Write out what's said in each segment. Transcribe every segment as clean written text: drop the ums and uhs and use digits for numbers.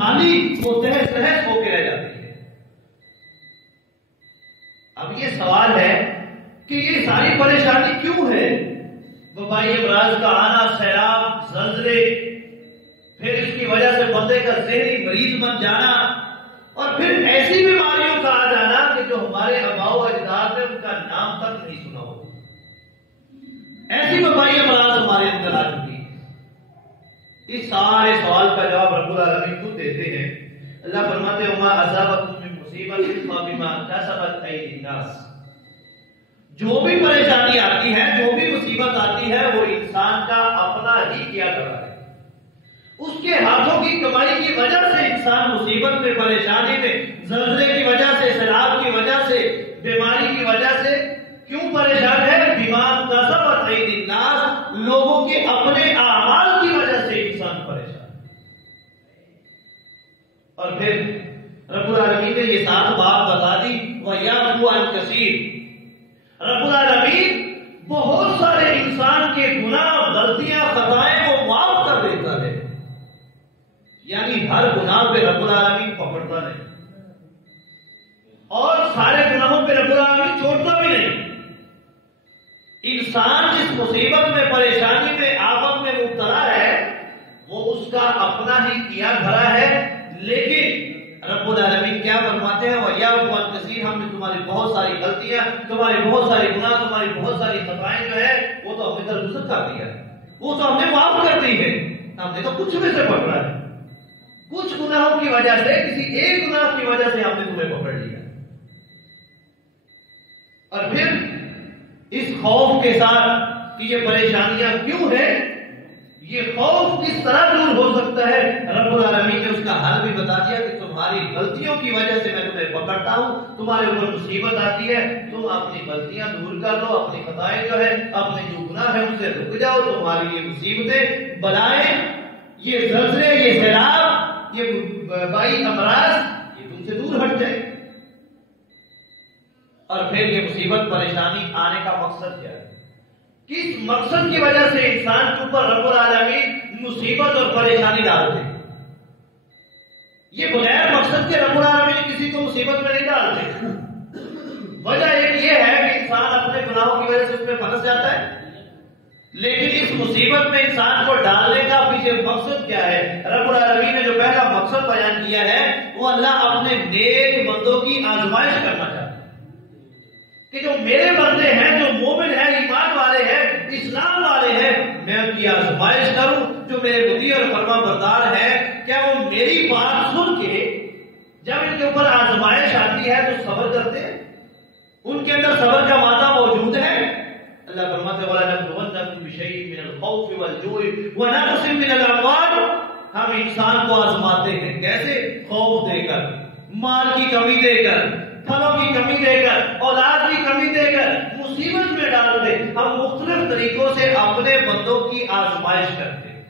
خالی وہ تہس تہس ہو کے رہ جاتی ہے۔ اب یہ سوال ہے کہ یہ ساری پریشانی کیوں ہے؟ وبائی امراض کا آنا، سیلاب، زلزلے، پھر اس کی وجہ سے بندے کا ذہنی مریض بن جانا، اور پھر ایسی بیماریوں کا آ جانا کہ جو ہمارے آباء و اجداد نے ان کا نام تک نہیں سنا ہو، ایسی وبائی امراض ہمارے اندر آ چکی ہے۔ اس سارے سوال کا جواب رب العالمین خود دیتے ہیں۔ اللہ فرماتے ہیں وما اصابکم من مصیبۃ فبما کسبت ایدی الناس، جو بھی پریشانی آتی ہے، جو بھی مصیبت آتی ہے، وہ انسان کا اپنا ہی کیا کرا ہے۔ اس کے ہاتھوں کی کمائی کی وجہ سے انسان مصیبت میں، پریشانی میں، زلزلے کی وجہ سے، سیلاب کی وجہ سے، بیماری کی وجہ سے کیوں پریشان ہے؟ بما کسبت ایدی الناس، لوگوں کے اپنے اعمال کی وجہ سے انسان پریشان ہے۔ اور پھر رب العالمین نے یہ سات بات بتا دی، وَيَعْفُو عَنْ كَثِيرٍ، رب العالمین بہت سارے انسان کے گناہ، غلطیاں، خطائیں وہ معاف کر دیتا ہے، یعنی ہر گناہ پہ رب العالمین پکڑتا نہیں، اور سارے گناہوں پہ رب العالمین چھوڑتا بھی نہیں۔ انسان جس مصیبت میں، پریشانی میں، آفت میں مبتلا ہے، وہ اس کا اپنا ہی کیا بھرا ہے، لیکن رب العالمین کیا فرماتے ہیں؟ وَيَعْفُو عَنْ كَثِيرٍ، ہم نے تمہاری بہت ساری غلطیاں، تمہاری بہت ساری گناہ، تمہاری بہت ساری خطائیں جو ہے وہ تو ہم نے درگزر کر دیا ہے، وہ تو ہم نے معاف کر دی ہے، ہم نے تو کچھ میں سے پکڑا ہے، کچھ گناہوں کی وجہ سے، کسی ایک گناہ کی وجہ سے ہم نے تمہیں پکڑ لیا۔ اور پھر اس خوف کے ساتھ کہ یہ پریشانیاں کیوں ہیں، یہ خوف کس طرح دور ہو سکتا ہے، رب العالمین نے اس کا حل بھی بتا دیا کہ تمہاری غلطیوں کی وجہ سے میں تمہیں پکڑتا ہوں، تمہارے اوپر مصیبت آتی ہے، تم اپنی غلطیاں دور کر لو، اپنی خطائیں جو ہے، اپنے جو گناہ ہے ان سے رک جاؤ، تمہاری یہ مصیبتیں، بلائیں، یہ زلزلے، یہ سیلاب، یہ وبائی امراض، یہ تم سے دور ہٹ جائے۔ اور پھر یہ مصیبت، پریشانی آنے کا مقصد کیا ہے؟ کس مقصد کی وجہ سے انسان کے اوپر رب العالمین مصیبت اور پریشانی ڈالتے؟ یہ بغیر مقصد کے رب العالمین کسی کو مصیبت میں نہیں ڈالتے۔ وجہ ایک یہ ہے کہ انسان اپنے گناہوں کی وجہ سے اس میں پھنس جاتا ہے، لیکن اس مصیبت میں انسان کو ڈالنے کا پیچھے مقصد کیا ہے؟ رب العالمین نے جو پہلا مقصد بیان کیا ہے وہ اللہ اپنے نیک بندوں کی آزمائش کرنا چاہتا ہے، کہ جو میرے بندے ہیں، جو مومن ہیں، ایمان والے ہیں، اسلام والے ہیں، میں ان کی آزمائش کروں۔ جو میرے مطیع اور فرما بردار ہیں، کیا وہ میری بات سن کے جب ان کے اوپر آزمائش آتی ہے تو صبر کرتے ہیں؟ ان کے اندر صبر کا مادہ موجود ہے؟ اللہ فرماتے ہیں وَلَنَبْلُوَنَّكُم بِشَيْءٍ مِّنَ الْخَوْفِ وَالْجُوعِ وَنَقْصٍ مِّنَ الْأَمْوَالِ، ہم انسان کو آزماتے ہیں، کیسے؟ خوف دے کر، مال کی کمی دے کر، پھلوں کی کمی دے کر، اولاد کی کمی دے کر، مصیبت میں ڈال دے۔ ہم مختلف طریقوں سے اپنے بندوں کی آزمائش کرتے ہیں۔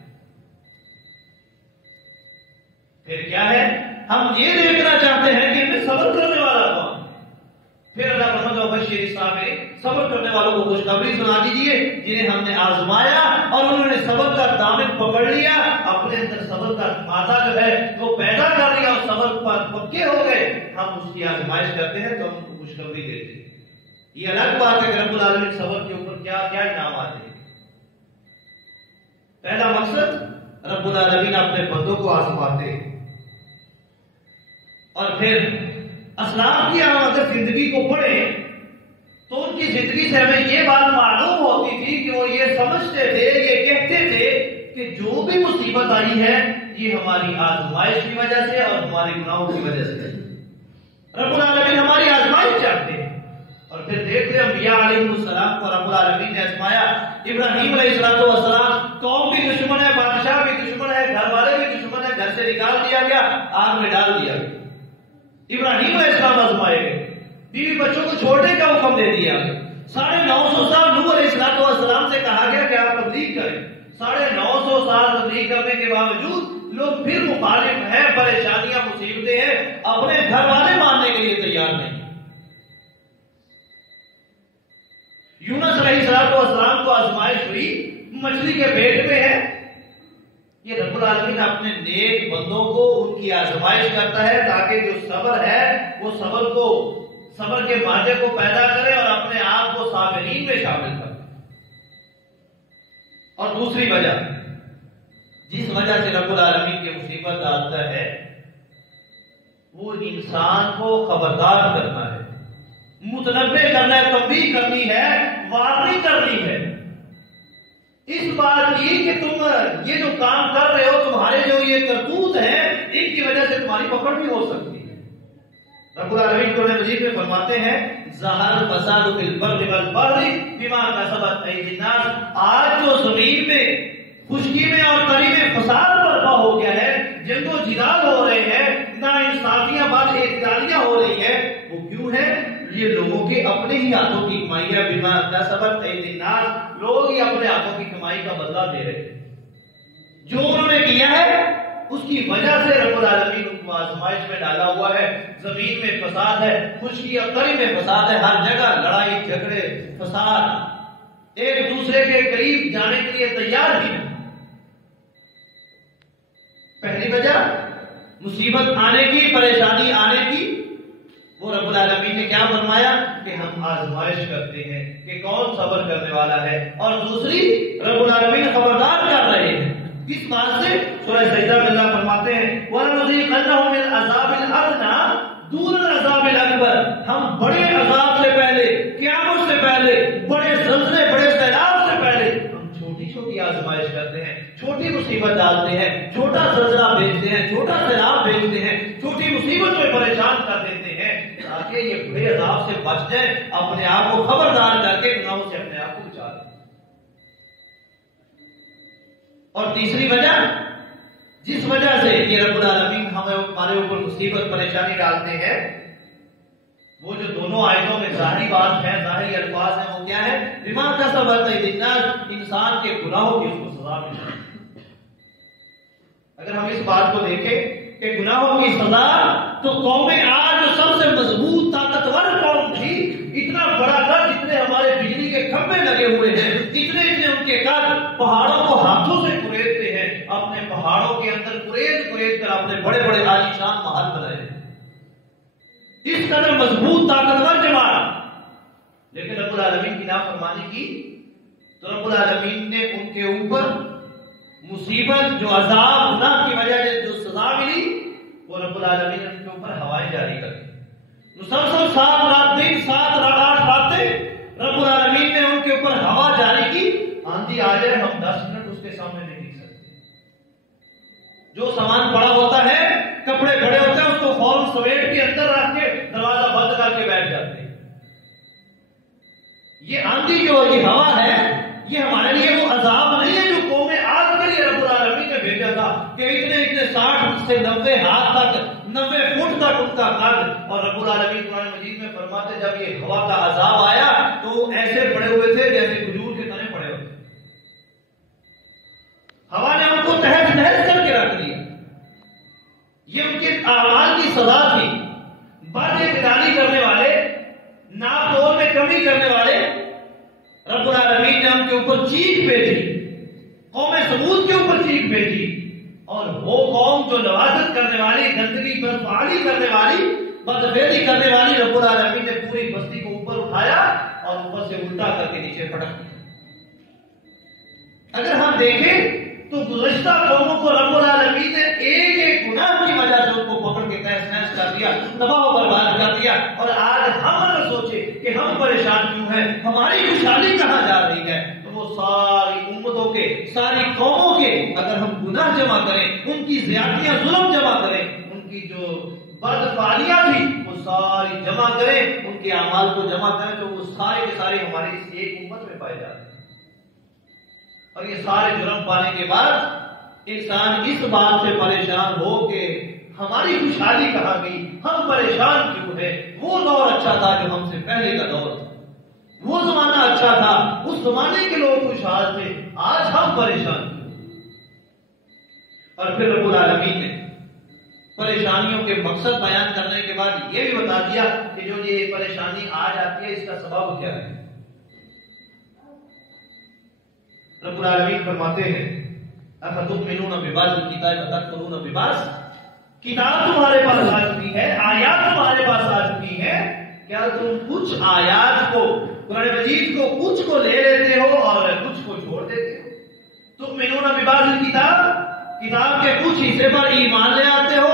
پھر کیا ہے؟ ہم یہ دیکھنا چاہتے ہیں کہ میں صبر کرنے والا کون ہے۔ پھر اللہ فرماتا ہے وبشر الصابرین، صبر کرنے والوں کو خوشخبری سنا دیجیے جنہیں ہم نے آزمایا اور انہوں نے صبر کا دامن پکڑ لیا، اپنے اندر صبر کا مادہ جو ہے وہ پیدا کر لیا اور صبر پر پکے ہو گئے۔ ہم اس کی آزمائش کرتے ہیں تو ہم ان کو خوشخبری دیتے ہیں۔ یہ الگ بات ہے کہ رب العالمین صبر کے اوپر کیا کیا انعامات ہیں۔ پہلا مقصد رب العالمین اپنے بندوں کو آزماتے ہیں، اور پھر اسلاف کی اگر زندگی کو پڑھیں تو ان کی زندگی سے ہمیں یہ بات معلوم ہوتی تھی کہ وہ یہ سمجھتے تھے، یہ کہتے تھے کہ جو بھی مصیبت آئی ہے یہ ہماری آزمائش کی وجہ سے اور ہمارے گناہوں کی وجہ سے۔ رب العالمین ہماری آزمائش چاہتے ہیں۔ اور پھر دیکھتے ہیں انبیاء علیہ السلام کو رب العالمین نے آزمایا۔ ابراہیم علیہ السلام قوم بھی دشمن ہے، بادشاہ بھی دشمن ہے، گھر والے بھی دشمن ہے، گھر سے نکال دیا گیا، آگ میں ڈال دیا گیا۔ ابراہیم علیہ السلام آزمائے گئے، بیوی بچوں کو چھوڑنے کا حکم دے دیا گیا۔ 950 سال نوح علیہ السلام سے کہا گیا کہ آپ تبلیغ کریں، 950 سال تبلیغ کرنے کے باوجود لوگ پھر مخالف ہیں، پریشانیاں، مصیبتیں ہیں، اپنے گھر والے ماننے کے لیے تیار نہیں۔ یونس علیہ السلام کو آزمائش ہوئی، مچھلی کے پیٹ میں ہے، یہ رب العالمین اپنے نیک بندوں کو ان کی آزمائش کرتا ہے تاکہ جو صبر ہے وہ صبر کے مادے کو پیدا کرے اور اپنے آپ کو صابرین میں شامل کرے. اور دوسری وجہ جس وجہ سے رب العالمین کی مصیبت ڈالتا ہے وہ انسان کو خبردار کرنا ہے، متنبہ کرنا ہے، تنبیہ کرنی ہے، وارننگ کرنی ہے اس بات کی کہ تم یہ جو کام کر رہے ہو، تمہارے جو یہ کرتوت ہیں، ان کی وجہ سے تمہاری پکڑ بھی ہو سکتی ہے. رب العالمین قرآن مجید میں فرماتے ہیں ظہر الفساد فی البر والبحر بما کسبت ایدی الناس. آج جو زمین میں خشکی میں اور تری میں فساد برپا ہو گیا ہے، جنگ و جدال ہو رہے ہیں، ناانصافیاں بعد اعتدالیاں ہو رہی ہے، وہ کیوں ہے؟ یہ لوگوں کے اپنے ہی ہاتھوں کی کمائی ہے. بما کسبت ایدی الناس، لوگ ہی اپنے ہاتھوں کی کمائی کا بدلہ دے رہے ہیں. جو انہوں نے کیا ہے اس کی وجہ سے رب العالمین ان کو آزمائش میں ڈالا ہوا ہے. زمین میں فساد ہے، خشکی اور تری میں فساد ہے، ہر جگہ لڑائی جھگڑے فساد، ایک دوسرے کے قریب جانے کے لیے تیار ہی نہیں. پہلی وجہ مصیبت آنے کی، پریشانی آنے کی، وہ رب العالمین نے کیا فرمایا کہ ہم آزمائش کرتے ہیں کہ کون صبر کرنے والا ہے. اور دوسری رب العالمین خبردار کر رہے ہیں اس بات سے. سورہ سجدہ میں اللہ فرماتے ہیں وَلَنُذِيقَنَّهُم مِّنْ عَذَابِ الْأَدْنَىٰ دُونَ الْعَذَابِ الْأَكْبَرِ. ہم بڑے عذاب سے پہلے، قیامت سے پہلے، بڑے زلزلے، بڑے سیلاب سے پہلے ہم چھوٹی چھوٹی آزمائش کرتے ہیں، چھوٹی مصیبت ڈالتے ہیں، چھوٹا زلزلہ بھیجتے ہیں، چھوٹا سیلاب بھیجتے ہیں، چھوٹی مصیبت میں پریشان کر دیتے ہیں تاکہ یہ بڑے عذاب سے بچ جائیں، اپنے آپ کو خبردار کر کے گناہوں سے اپنے آپ کو بچا لیں. اور تیسری وجہ جس وجہ سے یہ رب العالمین ہمارے اوپر مصیبت پریشانی ڈالتے ہیں، وہ جو دونوں آیتوں میں ظاہری بات ہے، ظاہری الفاظ ہیں، وہ کیا ہے؟ بما کسبت ایدی الناس، انسان کے گناہوں کی اس کو سزا ملتی ہے. اگر ہم اس بات کو دیکھیں کہ گناہوں کی سزا، تو قوم عاد جو سب سے مضبوط طاقتور قوم تھی، اتنا بڑا گھر جتنے ہمارے بجلی کے کھمبے لگے ہوئے ہیں، اتنے ان کے گھر پہاڑوں کو ہاتھوں سے کریدتے ہیں، اپنے پہاڑوں کے اندر کرید کر اپنے بڑے بڑے عالیشان محل بنائے. اس قدر مضبوط طاقتور جماعت، لیکن رب العالمین کی نافرمانی کی تو رب العالمین نے ان کے اوپر مصیبت، جو عذاب، گناہ کی وجہ سے جو سزا ملی، وہ رب العالمین نے ان کے اوپر ہوائیں جاری کر دی. مسلسل 7 رات دن، 7 8 راتیں رب العالمین نے ان کے اوپر ہوا جاری کی. آندھی آ جائے ہم 10 منٹ اس کے سامنے نہیں ٹک سکتے. جو سامان پڑا ہوتا ہے، کپڑے کھڑے ہوتے ہیں، اس کو فوراً سمیٹ کے اندر رکھ کے دروازہ بند کر کے بیٹھ جاتے ہیں. یہ آندھی جو یہ ہوا ہے، یہ ہمارے لیے وہ عذاب نہیں ہے جو قوم عاد کے لیے رب العالمین نے بھیجا تھا کہ اتنے 60 سے 90 ہاتھ تک، 90 فٹ تک ان کا قد. اور رب العالمین قرآن مجید میں فرماتے جب یہ ہوا کا عذاب آیا تو ایسے پڑے ہوئے تھے جیسے کھجور کے تنے پڑے ہوئے. ہوا نے ان کو تہس نہس کر کے رکھ دیا. یہ ان کے اعمال کی سزا تھی. بد اعتدالی کرنے والے، ناپ تول میں کمی کرنے والے، رب العالمین نے ان کے اوپر چیخ بھیجی، قوم سمود کے اوپر چیخ بھیجی. اور وہ قوم جو نوازت کرنے والی، گندگی بدفعالی کرنے والی، بدفعلی کرنے والی، رب العالمین نے پوری بستی کو اوپر اٹھایا اور اوپر سے الٹا کر کے نیچے پٹک دیا. اگر ہم دیکھیں تو گزشتہ قوموں کو رب العالمین نے ایک ایک گناہ کی وجہ سے ان کو پکڑ کے تہس نہس کر دیا، تباہ و برباد کر دیا. اور آج ہم اگر سوچے کہ ہم پریشان کیوں ہیں، ہماری خوشحالی کہاں جا رہی ہے، تو وہ ساری امتوں کے، ساری قوموں کے اگر ہم گناہ جمع کریں، ان کی زیادتیاں، ظلم جمع کریں، ان کی جو بدفعالیاں تھی وہ ساری جمع کریں، ان کے اعمال کو جمع کریں، تو وہ سارے کے سارے ہماری اس ایک امت میں پائے جاتے ہیں. اور یہ سارے جرم پانے کے بعد انسان اس بات سے پریشان ہو کہ ہماری خوشحالی کہاں گئی، ہم پریشان کیوں ہیں. وہ دور اچھا تھا جو ہم سے پہلے کا دور تھا، وہ زمانہ اچھا تھا، اس زمانے کے لوگ خوشحال تھے، آج ہم پریشان کیوں. اور پھر رب العالمین نے پریشانیوں کے مقصد بیان کرنے کے بعد یہ بھی بتا دیا کہ جو یہ پریشانی آ جاتی ہے اس کا سبب کیا ہے. رب العالمین فرماتے ہیں افتؤمنون ببعض الکتاب وتکفرون ببعض، کتاب تمہارے پاس آ چکی ہے، آیات تمہارے پاس آ چکی ہے، کیا تم کچھ آیات کو، قرآن مجید کو کچھ کو لے لیتے ہو اور کچھ کو چھوڑ دیتے ہو؟ تؤمنون ببعض الکتاب، کتاب کے کچھ حصے پر ایمان لے آتے ہو،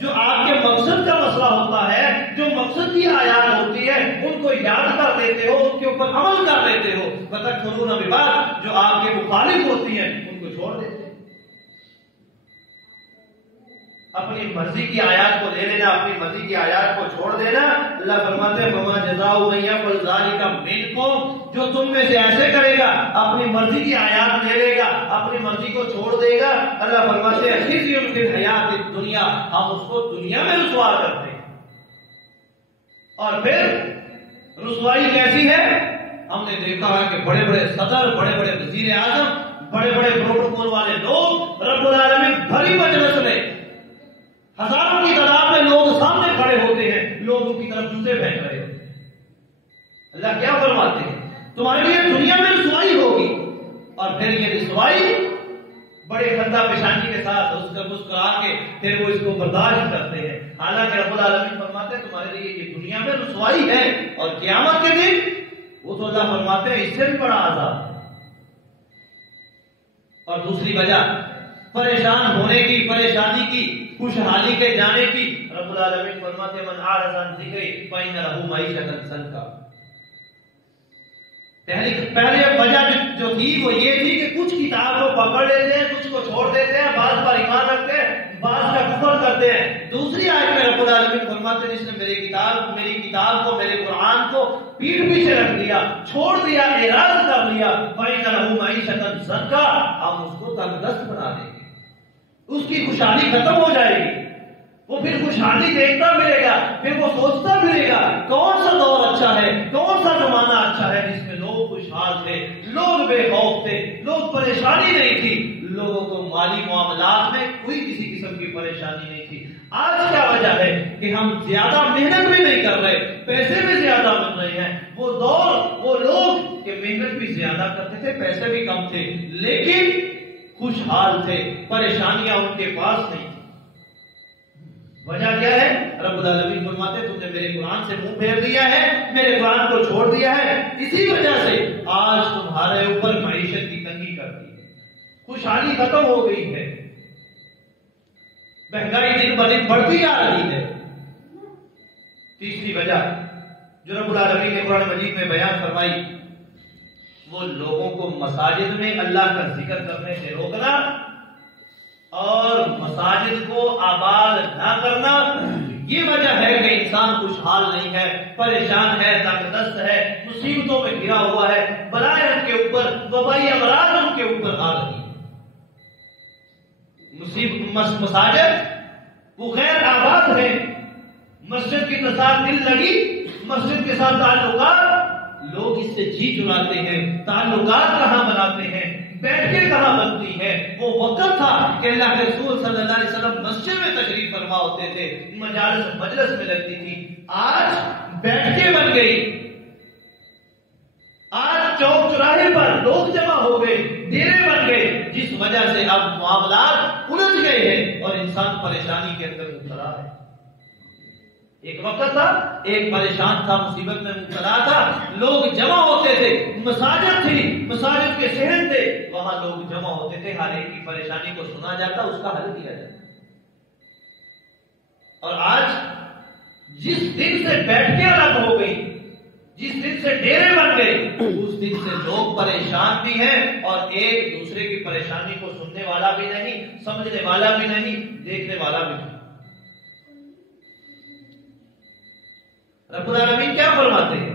جو آپ کے مقصد کا مسئلہ ہوتا ہے، جو مقصد کی آیات ہوتی ہے ان کو یاد کر لیتے ہو، ان کے اوپر عمل کر لیتے ہو، وتکفرون ببعض، جو آپ کے مخالف ہوتی ہیں ان کو چھوڑ دیتے ہیں۔ اپنی مرضی کی آیات کو لے لینا، اپنی مرضی کی آیات کو چھوڑ دینا۔ اللہ فرماتے ہیں وما جزاء من يفعل ذلك منكم، جو تم میں سے ایسے کرے گا، اپنی مرضی کی آیات لے لے گا، اپنی مرضی کو چھوڑ دے گا، اللہ فرماتے ہیں خزي في الحیات الدنیا، ہم اس کو دنیا میں رسوا کرتے ہیں۔ اور پھر رسوائی کیسی ہے؟ ہم نے دیکھا ہے کہ بڑے بڑے صدر، بڑے بڑے وزیر اعظم، بڑے بڑے پروٹوکول والے لوگ رب العالمین بھری مجلس میں ہزاروں کی تعداد میں لوگ سامنے کھڑے ہوتے ہیں، لوگوں کی طرف جوتے پھینک رہے ہوتے ہیں۔ اللہ کیا فرماتے ہیں؟ تمہارے لیے دنیا میں رسوائی ہوگی، اور پھر یہ رسوائی بڑے خندہ پیشانی کے ساتھ اس کا مسکرا کے پھر وہ اس کو برداشت کرتے ہیں۔ حالانکہ رب العالمین فرماتے ہیں تمہارے لیے یہ دنیا میں رسوائی ہے، اور قیامت کے دن وہ تو اللہ فرماتے ہیں اس سے بھی بڑا عذاب ہے۔ اور دوسری وجہ پریشان ہونے کی، پریشانی کی، خوشحالی کے جانے کی، رب العالمین فرماتے ہیں من اعرض عن ذکری فإن له معیشۃ ضنکا۔ پہلے وجہ جو تھی وہ یہ تھی کہ کچھ کتاب کو پکڑ لیتے ہیں، کچھ کو چھوڑ دیتے ہیں، بعض پر ایمان رکھتے ہیں، بعض کا کفر کرتے ہیں۔ دوسری آیت میں رب العالمین فرماتے ہیں جس نے میری کتاب کو، میرے قرآن کو پیٹھ پیچھے رکھ دیا، چھوڑ دیا، اعراض کر لیا، فإن له معیشۃ ضنکا، ہم اس کو تنگ دست بنا دیں گے، اس کی خوشحالی ختم ہو جائے گی، وہ پھر خوشحالی دیکھتا ملے گا، پھر وہ سوچتا ملے گا کون سا دور اچھا ہے، کون سا زمانہ اچھا ہے جس میں لوگ خوشحال تھے، لوگ بے خوف تھے، لوگ پریشانی نہیں تھی، لوگوں کو مالی معاملات میں کوئی کسی قسم کی پریشانی نہیں تھی۔ آج کیا وجہ ہے کہ ہم زیادہ محنت بھی نہیں کر رہے، پیسے بھی زیادہ مل رہے ہیں۔ وہ دور، وہ لوگ کہ محنت بھی زیادہ کرتے تھے، پیسے بھی کم تھے، لیکن خوشحال تھے، پریشانیاں ان کے پاس نہیں تھی۔ وجہ کیا ہے؟ رب العالمین فرماتے ہیں تم نے میرے قرآن سے منہ پھیر دیا ہے، میرے قرآن کو چھوڑ دیا ہے، اسی وجہ سے آج تمہارے اوپر معیشت کی تنگی کر دی ہے، خوشحالی ختم ہو گئی ہے، مہنگائی دن بدن بڑھتی جا رہی ہے۔ تیسری وجہ جو رب العالمین نے قرآن مجید میں بیان فرمائی، وہ لوگوں کو مساجد میں اللہ کا ذکر کرنے سے روکنا اور مساجد کو آباد نہ کرنا۔ یہ وجہ ہے کہ انسان خوشحال نہیں ہے، پریشان ہے، تنگ دست ہے، مصیبتوں میں گھرا ہوا ہے، بلائیں ان کے اوپر، وبائی امراض ان کے اوپر آ رہی ہیں۔ مساجد وہ غیر آباد ہے، مسجد کے ساتھ دل لگی، مسجد کے ساتھ تعلقات، لوگ اس سے جی چراتے ہیں، تعلقات کہاں بناتے ہیں، بیٹھیں کہاں بنتی ہے۔ وہ وقت تھا کہ اللہ کے رسول صلی اللہ علیہ وسلم مسجد میں تشریف فرما ہوتے تھے، مجلس میں لگتی تھی۔ آج بیٹھیں بن گئی، آج چوک چوراہے پر لوگ جمع ہو گئے، ڈیرے بن گئے، جس وجہ سے اب معاملات الجھ گئے ہیں اور انسان پریشانی کے اندر مبتلا ہے۔ ایک وقت تھا، ایک پریشان تھا، مصیبت میں مبتلا تھا، لوگ جمع ہوتے تھے، مساجد تھی، مساجد کے صحن تھے، وہاں لوگ جمع ہوتے تھے، ہر ایک کی پریشانی کو سنا جاتا، اس کا حل کیا جاتا۔ اور آج جس دن سے بیٹھیں الگ ہو گئی، جس دن سے ڈیرے بن گئے، اس دن سے لوگ پریشان بھی ہیں اور ایک دوسرے کی پریشانی کو سننے والا بھی نہیں، سمجھنے والا بھی نہیں، دیکھنے والا بھی نہیں۔ رب العالمین کیا فرماتے ہیں؟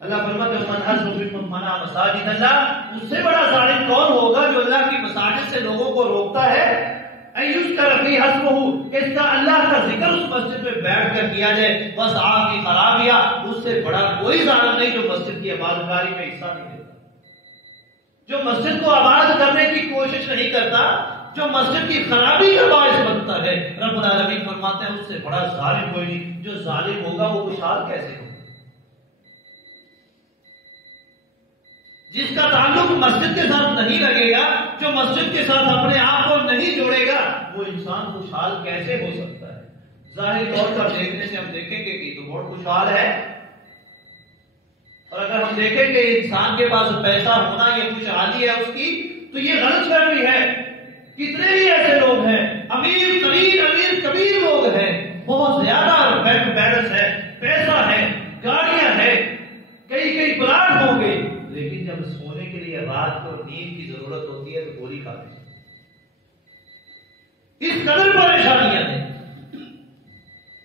اللہ فرماتے ہیں من حسب منع مساجد اللہ، اس سے بڑا ظالم کون ہوگا جو اللہ کی مساجد سے لوگوں کو روکتا ہے؟ ایذکر فی حسبہ، اس کا اللہ کا ذکر اس مسجد میں بیٹھ کر کیا جائے، بس آپ کی خرابیاں، اس سے بڑا کوئی ظالم نہیں جو مسجد کی آبادکاری میں حصہ نہیں لیتا، جو مسجد کو آباد کرنے کی کوشش نہیں کرتا، جو مسجد کی خرابی کا باعث بنتا ہے۔ رب العالمین فرماتے ہیں اس سے بڑا ظالم کوئی نہیں، جو ظالم ہوگا وہ خوشحال کیسے ہوگا؟ جس کا تعلق مسجد کے ساتھ نہیں لگے گا، جو مسجد کے ساتھ اپنے آپ کو نہیں جوڑے گا، وہ انسان خوشحال کیسے ہو سکتا ہے؟ ظاہر طور پر دیکھنے سے ہم دیکھیں گے کہ تو بہت خوشحال ہے، اور اگر ہم دیکھیں کہ انسان کے پاس پیسہ ہونا یہ خوشحالی ہے اس کی، تو یہ غلط فہمی ہے۔ کتنے ہی ایسے لوگ ہیں، امیر ترین امیر کبیر لوگ ہیں، بہت زیادہ بینک بیلنس ہے، پیسہ ہے، گاڑیاں ہیں، کئی پلاٹ ہوں گے، لیکن جب سونے کے لیے رات کو نیند کی ضرورت ہوتی ہے تو گولی کھاتے ہیں۔ اس قدر پریشانیاں ہیں،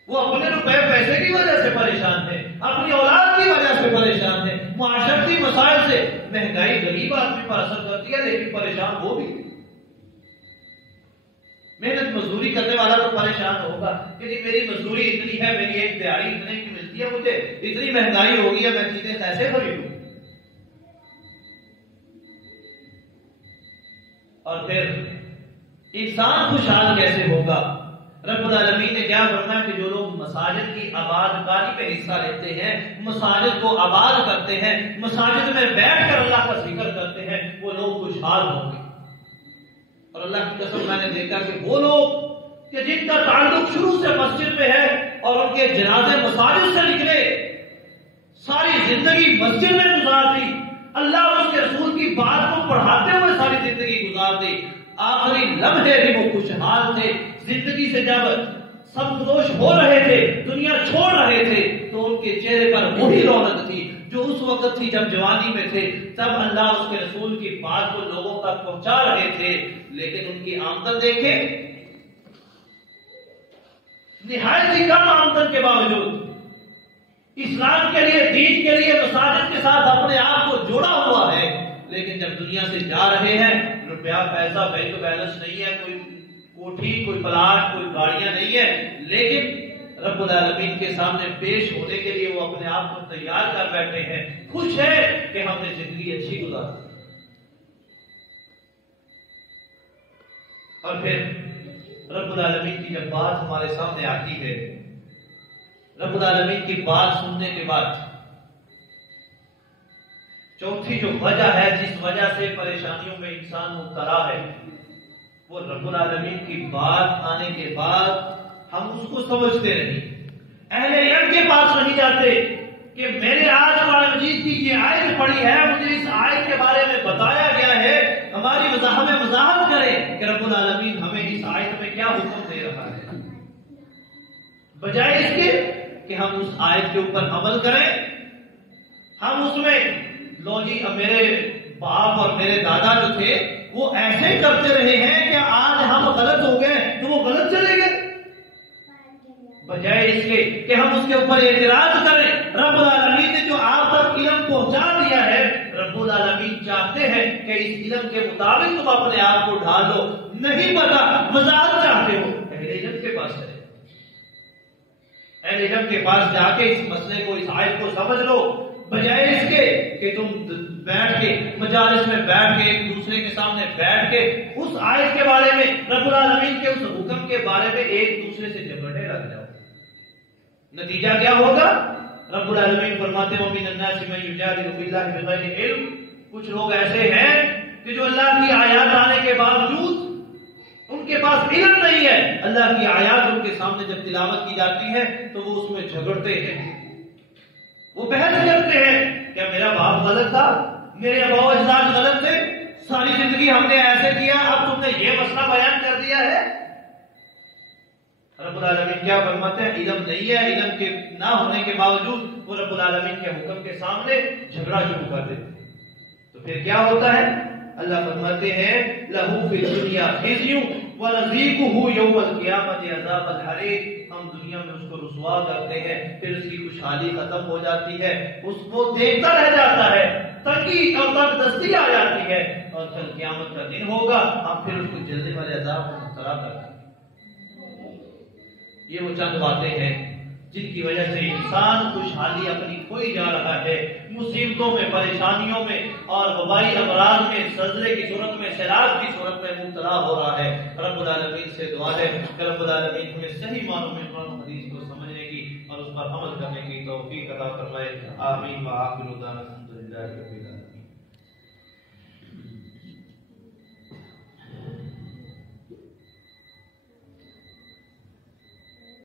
وہ اپنے روپے پیسے کی وجہ سے پریشان ہے، اپنی اولاد کی وجہ سے پریشان ہے، معاشرتی مسائل سے۔ مہنگائی غریب آدمی پر اثر کرتی ہے لیکن پریشان وہ بھی۔ محنت مزدوری کرنے والا تو پریشان ہوگا کہ جی میری مزدوری اتنی ہے، میری ایک دیہڑی اتنے کی ملتی ہے، مجھے اتنی مہنگائی ہوگی ہے، میں چیزیں کیسے خریدوں؟ اور پھر انسان خوشحال کیسے ہوگا؟ رب العالمین نے کیا فرمایا کہ جو لوگ مساجد کی آباد کاری میں حصہ لیتے ہیں، مساجد کو آباد کرتے ہیں، مساجد میں بیٹھ کر اللہ کا ذکر کرتے ہیں، وہ لوگ خوشحال ہوں گے۔ اور اللہ کی قسم میں نے دیکھا کہ وہ لوگ کہ جن کا تعلق شروع سے مسجد میں ہے اور ان کے جنازے مساجد سے نکلے، ساری زندگی مسجد میں گزار دی، اللہ اور اس کے رسول کی بات کو پڑھاتے ہوئے ساری زندگی گزار دی، آخری لمحے بھی وہ خوشحال تھے۔ زندگی سے جب سب خاموش ہو رہے تھے، دنیا چھوڑ رہے تھے، تو ان کے چہرے پر وہی رونق تھی جو اس وقت تھی جب جوانی میں تھے، تب اللہ اس کے رسول کی بات کو لوگوں تک پہنچا رہے تھے۔ لیکن ان کی آمدن دیکھیں، نہایت ہی کم آمدن کے باوجود اسلام کے لیے، دین کے لیے مساجد کے ساتھ اپنے آپ کو جوڑا ہوا ہے، لیکن جب دنیا سے جا رہے ہیں، روپیہ پیسہ بینک بیلنس نہیں ہے، کوئی کوٹھی، کوئی پلاٹ، کوئی گاڑیاں نہیں ہے، لیکن رب العالمین کے سامنے پیش ہونے کے لیے وہ اپنے آپ کو تیار کر بیٹھے ہیں، خوش ہے کہ ہم نے زندگی اچھی گزاری۔ اور پھر رب العالمین کی جب بات ہمارے سامنے آتی ہے، رب العالمین کی بات سننے کے بعد چوتھی جو وجہ ہے جس وجہ سے پریشانیوں میں انسان مبتلا ہے، وہ رب العالمین کی بات آنے کے بعد ہم اس کو سمجھتے نہیں، اہل علم کے پاس نہیں جاتے کہ میں نے آج قرآن مجید کی یہ آیت پڑھی ہے، مجھے اس آیت کے بارے میں بتایا گیا ہے، ہماری وضاحت کریں کہ رب العالمین ہمیں اس آیت میں کیا حکم دے رہا ہے، بجائے اس کے کہ ہم اس آیت کے اوپر عمل کریں۔ ہم اس میں لو جی میرے باپ اور میرے دادا جو تھے وہ ایسے کرتے رہے ہیں کہ آج ہم غلط ہو گئے تو وہ غلط چلے گئے، بجائے اس کے کہ ہم اس کے اوپر اعتراض کریں۔ رب العالمین نے جو آپ تک علم پہنچا دیا ہے، رب العالمین چاہتے ہیں کہ اس علم کے مطابق تم اپنے آپ کو ڈھالو، نہیں پتا وضاحت چاہتے ہو، اہل علم کے پاس چلے، اہل علم کے پاس جا کے اس مسئلے کو، اس آیت کو سمجھ لو، بجائے اس کے کہ تم بیٹھ کے مجالس میں بیٹھ کے ایک دوسرے کے سامنے بیٹھ کے اس آیت کے بارے میں، رب العالمین کے اس حکم کے بارے میں ایک دوسرے سے جھگڑنے لگ جاؤ۔ نتیجہ کیا ہوگا؟ رب العالمین فرماتے ہیں وَمِنَ النَّاسِ مَن يُجَادِلُ فِي اللَّهِ بِغَيْرِ عِلْمٍ، کچھ لوگ ایسے ہیں کہ جو اللہ کی آیات آنے کے باوجود ان کے پاس علم نہیں ہے، اللہ کی آیات ان کے سامنے جب تلاوت کی جاتی ہے تو وہ اس میں جھگڑتے ہیں، وہ بحث کرتے ہیں، کیا میرا باپ غلط تھا، میرے ابا و اجداد غلط تھے، ساری زندگی ہم نے ایسے کیا، اب تم نے یہ مسئلہ بیان کر دیا ہے۔ رب العالمین کیا فرماتے ہیں؟ علم نہیں ہے، علم کے نہ ہونے کے باوجود وہ رب العالمین کے حکم کے سامنے جھگڑا شروع کر دیتے ہیں، تو پھر کیا ہوتا ہے؟ اللہ فرماتے ہیں لَهُ فِي الدُّنْيَا خِزْيٌ وَنُذِيقُهُ يَوْمَ الْقِيَامَةِ عَذَابَ الْحَرِيقِ، ہم دنیا میں اس کو رسوا کرتے ہیں، پھر اس کی خوشحالی ختم ہو جاتی ہے، اس کو دیکھتا رہ جاتا ہے، تنگی اور تنگدستی آ جاتی ہے، اور کل قیامت کا دن ہوگا ہم پھر اس کو جلنے والے عذاب میں مبتلا کرتے ہیں۔ یہ وہ چند باتیں ہیں جن کی وجہ سے انسان خوشحالی اپنی کھوئی جا رہا ہے، مصیبتوں میں، پریشانیوں میں اور وبائی امراض میں، زلزلے کی صورت میں، سیلاب کی صورت میں مبتلا ہو رہا ہے۔ رب العالمین سے دعا ہے کہ رب العالمین ہمیں صحیح معنوں میں قرآن و حدیث کو سمجھنے کی اور اس پر عمل کرنے کی توفیق عطا فرمائے۔ آمین۔ وآخر دعوانا الحمدللہ رب العالمین۔